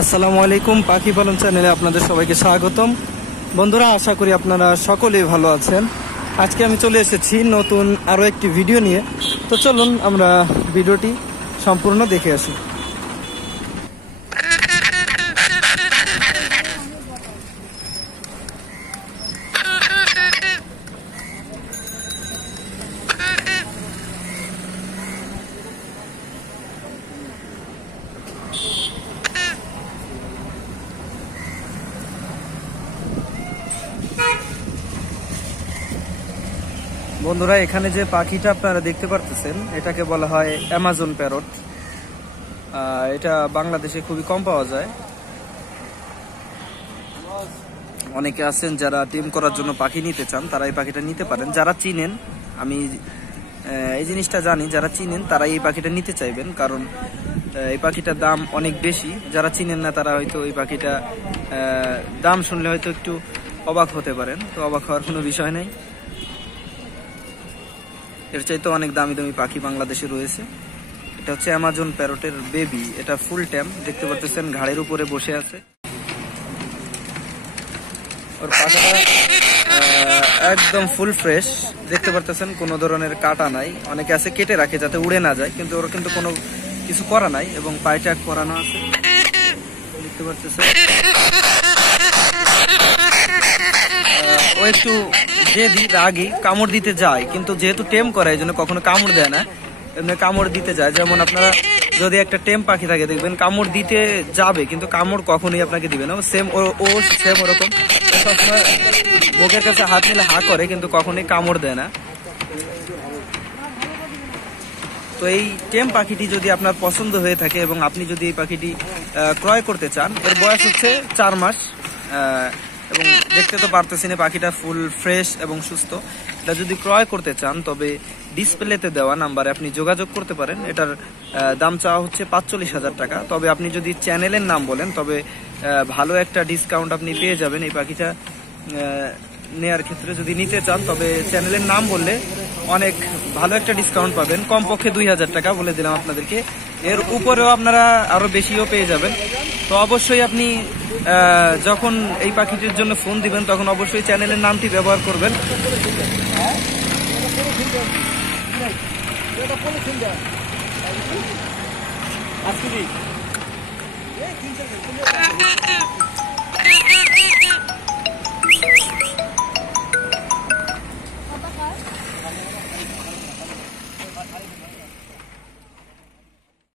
আসসালামু আলাইকুম, পাখি পালন চ্যানেলে আপনাদের সবাইকে স্বাগতম। বন্ধুরা, আশা করি আপনারা সকলেই ভালো আছেন। আজকে আমি চলে এসেছি নতুন আরো একটি ভিডিও নিয়ে। তো চলুন আমরা ভিডিওটি সম্পূর্ণ দেখে আসি। বন্ধুরা, এখানে যে পাখিটা আপনারা দেখতে পারতেছেন এটাকে বলা হয় অ্যামাজন প্যারট। এটা বাংলাদেশে খুবই কম পাওয়া যায়। অনেকে আছেন যারা টিম করার জন্য পাখি নিতে চান, তারা এই পাখিটা নিতে পারেন। যারা চিনেন, আমি এই জিনিসটা জানি, যারা চিনেন তারা এই পাখিটা নিতে চাইবেন, কারণ এই পাখিটার দাম অনেক বেশি। যারা চিনেন না তারা হয়তো এই পাখিটা দাম শুনলে হয়তো একটু অবাক হতে পারেন। তো অবাক হওয়ার কোনো বিষয় নেই, এর চাইতে অনেক দামি দামি পাখি বাংলাদেশে রয়েছে। এটা হচ্ছে অ্যামাজন প্যারটের বেবি। এটা ফুল ট্যাম, দেখতে পাচ্ছেন ঘাড়ের উপরে বসে আছে। ওর পাখাটা একদম ফুল ফ্রেশ, দেখতে পারতেছেন কোনো ধরনের কাটা নাই। অনেকে আছে কেটে রাখে যাতে উড়ে না যায়, কিন্তু ওর কিন্তু কোনো কিছু করা নাই এবং পায়ে ট্যাগ করানো আছে, দেখতে পারতেছেন। ও একটু জেদি, রাগী, কামড় দিতে যায়, কিন্তু যেহেতু টেম করে এই জন্য কখনো কামড় দেয় না, এমনি কামড় দিতে যায়। যেমন আপনারা যদি একটা টেম পাখি থাকে দেখবেন কামড় দিতে যাবে, কিন্তু কামড় কখনোই আপনাকে দিবে না। সেম ও সেম ওরকম সবসময় মুখের কাছে হাত নিলে হা করে, কিন্তু কখনোই কামড় দেয় না। তো এই টেম পাখিটি যদি আপনার পছন্দ হয়ে থাকে এবং আপনি যদি এই পাখিটি ক্রয় করতে চান, এর বয়স হচ্ছে 4 মাস এবং দেখতে তো পারতেছেন পাখিটা ফুল ফ্রেশ এবং সুস্থ। এটা যদি ক্রয় করতে চান তবে ডিসপ্লেতে দেওয়া নাম্বারে আপনি যোগাযোগ করতে পারেন। এটার দাম চাওয়া হচ্ছে 45,000 টাকা। তবে আপনি যদি চ্যানেলের নাম বলেন তবে ভালো একটা ডিসকাউন্ট আপনি পেয়ে যাবেন। এই পাখিটা নেয়ার ক্ষেত্রে যদি নিতে চান তবে চ্যানেলের নাম বললে অনেক ভালো একটা ডিসকাউন্ট পাবেন, কমপক্ষে 2,000 টাকা বলে দিলাম আপনাদেরকে। এর উপরেও আপনারা আরো বেশিও পেয়ে যাবেন। তো অবশ্যই আপনি যখন এই পাখিটির জন্য ফোন দিবেন তখন অবশ্যই চ্যানেলের নামটি ব্যবহার করবেন।